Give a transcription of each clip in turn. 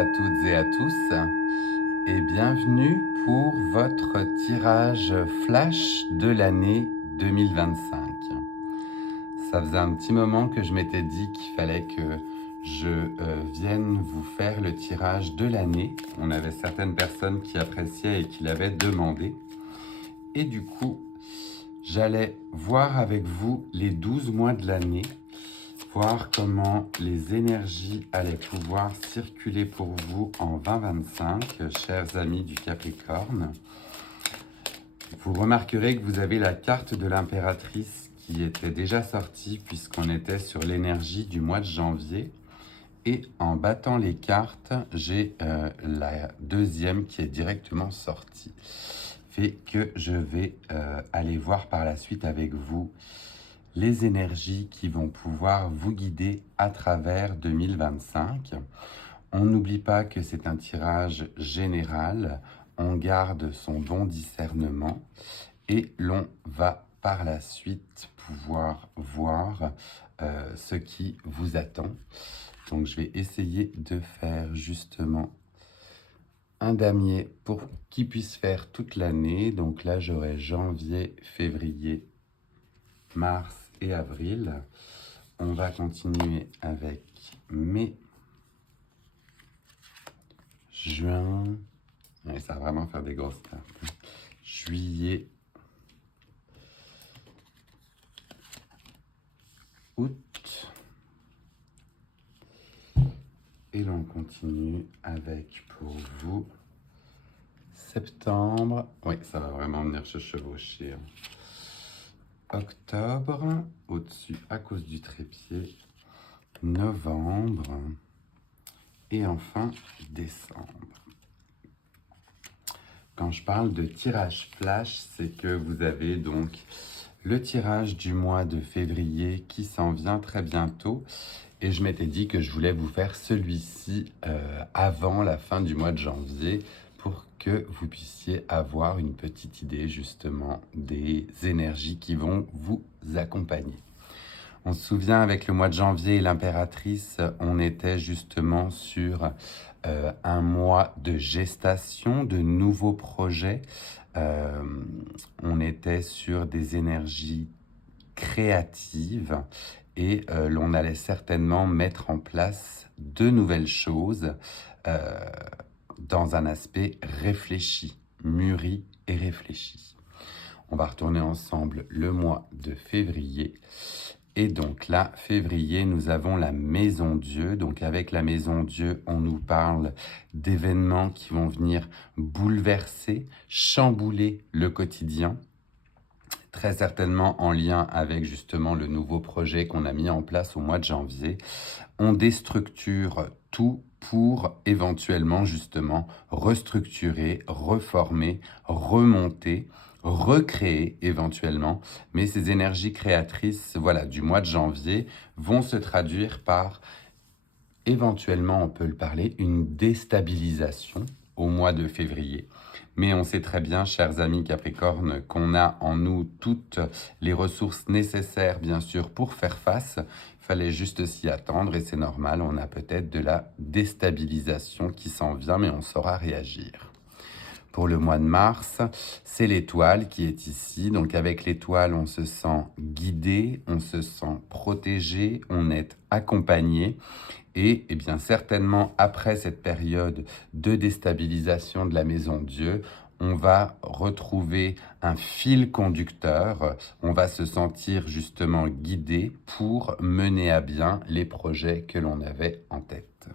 à toutes et à tous et bienvenue pour votre tirage flash de l'année 2025. Ça faisait un petit moment que je m'étais dit qu'il fallait que je vienne vous faire le tirage de l'année. On avait certaines personnes qui appréciaient et qui l'avaient demandé. Et du coup, j'allais voir avec vous les 12 mois de l'année, voir comment les énergies allaient pouvoir circuler pour vous en 2025, chers amis du Capricorne. Vous remarquerez que vous avez la carte de l'impératrice qui était déjà sortie puisqu'on était sur l'énergie du mois de janvier. Et en battant les cartes, j'ai la deuxième qui est directement sortie. Fait que je vais aller voir par la suite avec vous les énergies qui vont pouvoir vous guider à travers 2025. On n'oublie pas que c'est un tirage général, on garde son bon discernement et l'on va par la suite pouvoir voir ce qui vous attend. Donc je vais essayer de faire justement un damier pour qu'il puisse faire toute l'année. Donc là j'aurai janvier, février, mars et avril. On va continuer avec mai, juin, ouais, ça va vraiment faire des grosses cartes, juillet, août, et l'on continue avec pour vous septembre, oui ça va vraiment venir se chevaucher, octobre, au-dessus à cause du trépied, novembre, et enfin décembre. Quand je parle de tirage flash, c'est que vous avez donc le tirage du mois de février qui s'en vient très bientôt. Et je m'étais dit que je voulais vous faire celui-ci avant la fin du mois de janvier pour que vous puissiez avoir une petite idée justement des énergies qui vont vous accompagner. On se souvient avec le mois de janvier et l'impératrice, on était justement sur un mois de gestation, de nouveaux projets. On était sur des énergies créatives et l'on allait certainement mettre en place de nouvelles choses dans un aspect réfléchi, mûri et réfléchi. On va retourner ensemble le mois de février. Et donc là, février, nous avons la Maison Dieu. Donc avec la Maison Dieu, on nous parle d'événements qui vont venir bouleverser, chambouler le quotidien. Très certainement en lien avec justement le nouveau projet qu'on a mis en place au mois de janvier. On déstructure tout pour éventuellement justement restructurer, reformer, remonter, recréer éventuellement. Mais ces énergies créatrices, voilà, du mois de janvier vont se traduire par éventuellement, on peut le parler, une déstabilisation au mois de février. Mais on sait très bien, chers amis Capricorne, qu'on a en nous toutes les ressources nécessaires, bien sûr, pour faire face. Il fallait juste s'y attendre et c'est normal, on a peut-être de la déstabilisation qui s'en vient, mais on saura réagir. Pour le mois de mars, c'est l'étoile qui est ici. Donc avec l'étoile, on se sent guidé, on se sent protégé, on est accompagné. Et bien certainement, après cette période de déstabilisation de la Maison Dieu, on va retrouver un fil conducteur, on va se sentir justement guidé pour mener à bien les projets que l'on avait en tête.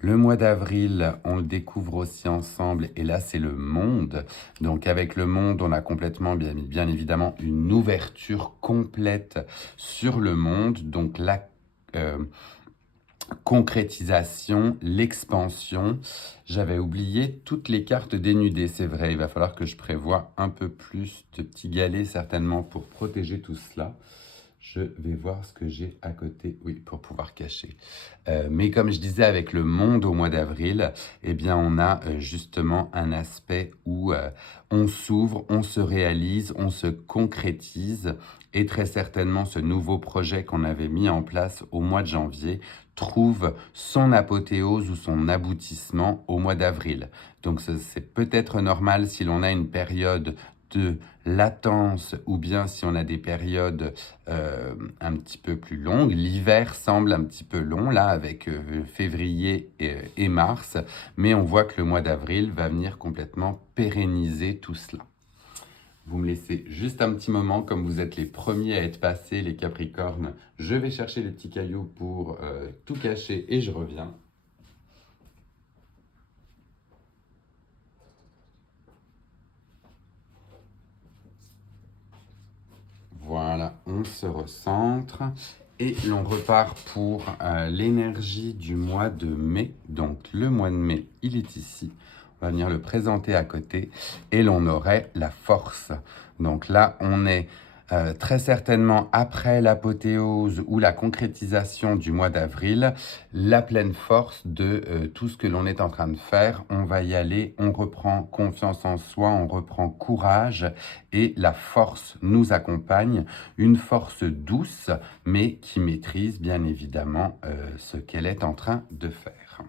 Le mois d'avril, on le découvre aussi ensemble, et là c'est le monde. Donc avec le monde, on a complètement, bien évidemment, une ouverture complète sur le monde. Donc la concrétisation, l'expansion. J'avais oublié toutes les cartes dénudées, c'est vrai. Il va falloir que je prévoie un peu plus de petits galets certainement pour protéger tout cela. Je vais voir ce que j'ai à côté, oui, pour pouvoir cacher. Mais comme je disais, avec le monde au mois d'avril, eh bien, on a justement un aspect où on s'ouvre, on se réalise, on se concrétise. Et très certainement, ce nouveau projet qu'on avait mis en place au mois de janvier trouve son apothéose ou son aboutissement au mois d'avril. Donc, c'est peut-être normal si l'on a une période de latence ou bien si on a des périodes un petit peu plus longues. L'hiver semble un petit peu long là avec février et mars, mais on voit que le mois d'avril va venir complètement pérenniser tout cela. Vous me laissez juste un petit moment, comme vous êtes les premiers à être passés, les Capricornes. Je vais chercher les petits cailloux pour tout cacher et je reviens. Voilà, on se recentre et l'on repart pour l'énergie du mois de mai. Donc le mois de mai, il est ici. On va venir le présenter à côté et l'on aurait la force. Donc là, on est très certainement après l'apothéose ou la concrétisation du mois d'avril, la pleine force de tout ce que l'on est en train de faire. On va y aller, on reprend confiance en soi, on reprend courage et la force nous accompagne, une force douce mais qui maîtrise bien évidemment ce qu'elle est en train de faire.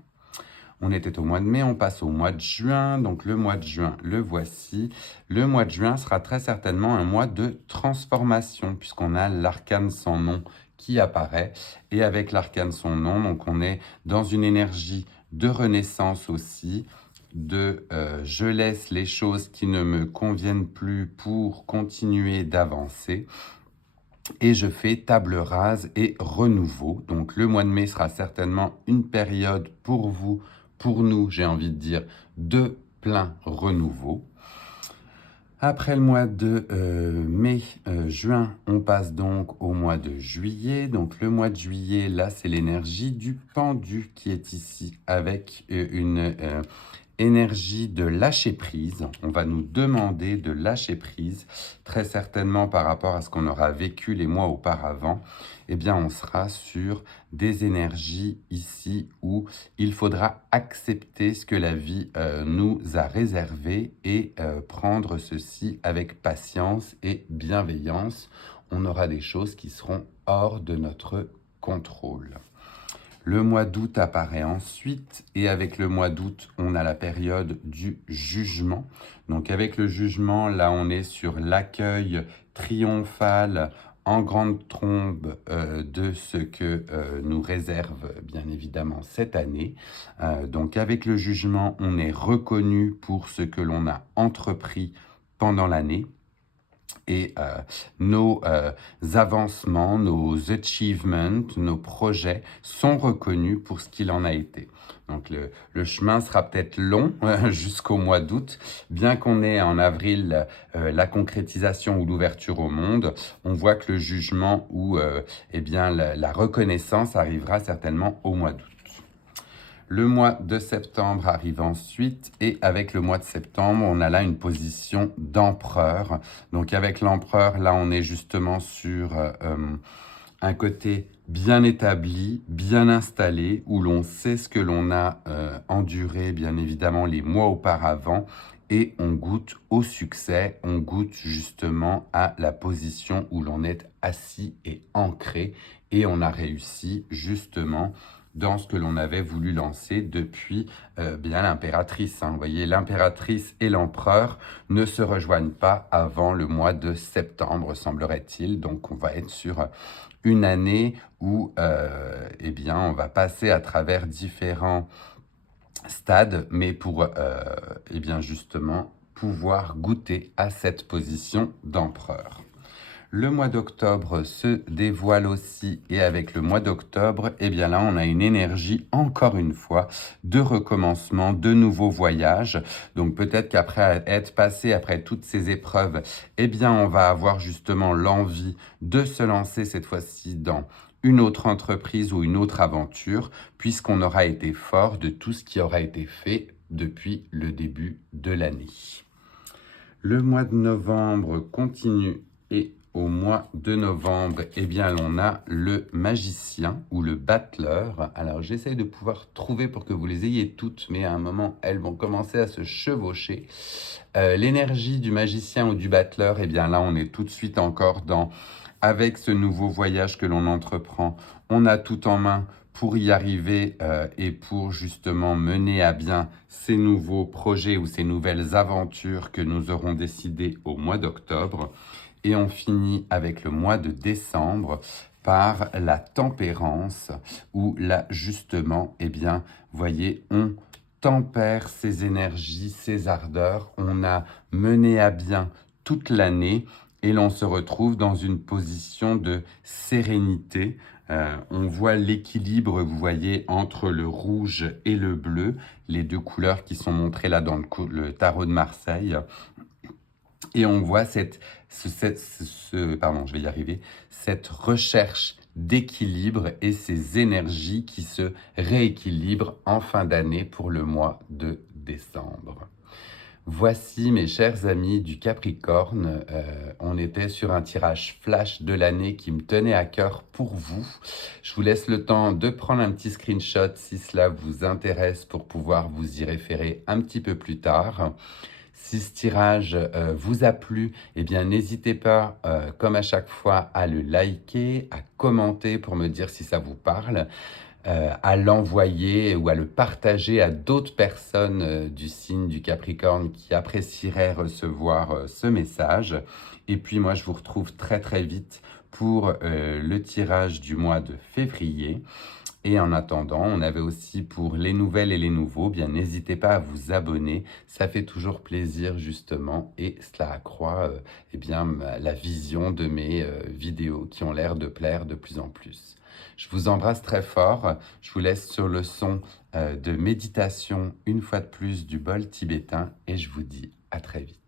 On était au mois de mai, on passe au mois de juin. Donc le mois de juin, le voici. Le mois de juin sera très certainement un mois de transformation puisqu'on a l'arcane sans nom qui apparaît. Et avec l'arcane sans nom, donc on est dans une énergie de renaissance aussi, de je laisse les choses qui ne me conviennent plus pour continuer d'avancer. Et je fais table rase et renouveau. Donc le mois de mai sera certainement une période pour vous, pour nous, j'ai envie de dire, de plein renouveau. Après le mois de juin, on passe donc au mois de juillet. Donc le mois de juillet, là, c'est l'énergie du pendu qui est ici avec une énergie de lâcher prise. On va nous demander de lâcher prise, très certainement par rapport à ce qu'on aura vécu les mois auparavant. Eh bien, on sera sur des énergies ici où il faudra accepter ce que la vie nous a réservé et prendre ceci avec patience et bienveillance. On aura des choses qui seront hors de notre contrôle. Le mois d'août apparaît ensuite et avec le mois d'août, on a la période du jugement. Donc avec le jugement, là, on est sur l'accueil triomphal en grande trombe de ce que nous réserve bien évidemment cette année. Donc avec le jugement, on est reconnu pour ce que l'on a entrepris pendant l'année. Et nos avancements, nos achievements, nos projets sont reconnus pour ce qu'il en a été. Donc le chemin sera peut-être long jusqu'au mois d'août, bien qu'on ait en avril la concrétisation ou l'ouverture au monde, on voit que le jugement ou eh bien, la reconnaissance arrivera certainement au mois d'août. Le mois de septembre arrive ensuite et avec le mois de septembre, on a là une position d'empereur. Donc avec l'empereur, là, on est justement sur un côté bien établi, bien installé, où l'on sait ce que l'on a enduré, bien évidemment, les mois auparavant. Et on goûte au succès, on goûte justement à la position où l'on est assis et ancré. Et on a réussi justement dans ce que l'on avait voulu lancer depuis bien l'impératrice. Vous voyez, l'impératrice et l'empereur ne se rejoignent pas avant le mois de septembre, semblerait-il. Donc, on va être sur une année où eh bien, on va passer à travers différents stades, mais pour eh bien, justement pouvoir goûter à cette position d'empereur. Le mois d'octobre se dévoile aussi et avec le mois d'octobre, eh bien là, on a une énergie, encore une fois, de recommencement, de nouveaux voyages. Donc peut-être qu'après être passé après toutes ces épreuves, eh bien on va avoir justement l'envie de se lancer cette fois-ci dans une autre entreprise ou une autre aventure, puisqu'on aura été fort de tout ce qui aura été fait depuis le début de l'année. Le mois de novembre continue et au mois de novembre, eh bien, on a le magicien ou le battleur. Alors, j'essaye de pouvoir trouver pour que vous les ayez toutes, mais à un moment, elles vont commencer à se chevaucher. L'énergie du magicien ou du battleur, eh bien là, on est tout de suite encore dans, avec ce nouveau voyage que l'on entreprend, on a tout en main pour y arriver et pour justement mener à bien ces nouveaux projets ou ces nouvelles aventures que nous aurons décidées au mois d'octobre. Et on finit avec le mois de décembre par la tempérance, où là, justement, eh bien, voyez, on tempère ses énergies, ses ardeurs. On a mené à bien toute l'année et l'on se retrouve dans une position de sérénité. On voit l'équilibre, vous voyez, entre le rouge et le bleu, les deux couleurs qui sont montrées là dans le tarot de Marseille. Et on voit cette recherche d'équilibre et ces énergies qui se rééquilibrent en fin d'année pour le mois de décembre. Voici mes chers amis du Capricorne, on était sur un tirage flash de l'année qui me tenait à cœur pour vous. Je vous laisse le temps de prendre un petit screenshot si cela vous intéresse pour pouvoir vous y référer un petit peu plus tard. Si ce tirage vous a plu, eh bien n'hésitez pas, comme à chaque fois, à le liker, à commenter pour me dire si ça vous parle, à l'envoyer ou à le partager à d'autres personnes du signe du Capricorne qui apprécieraient recevoir ce message. Et puis moi, je vous retrouve très très vite pour le tirage du mois de février. Et en attendant, on avait aussi pour les nouvelles et les nouveaux, bien n'hésitez pas à vous abonner, ça fait toujours plaisir justement et cela accroît eh bien, la vision de mes vidéos qui ont l'air de plaire de plus en plus. Je vous embrasse très fort, je vous laisse sur le son de méditation une fois de plus du bol tibétain et je vous dis à très vite.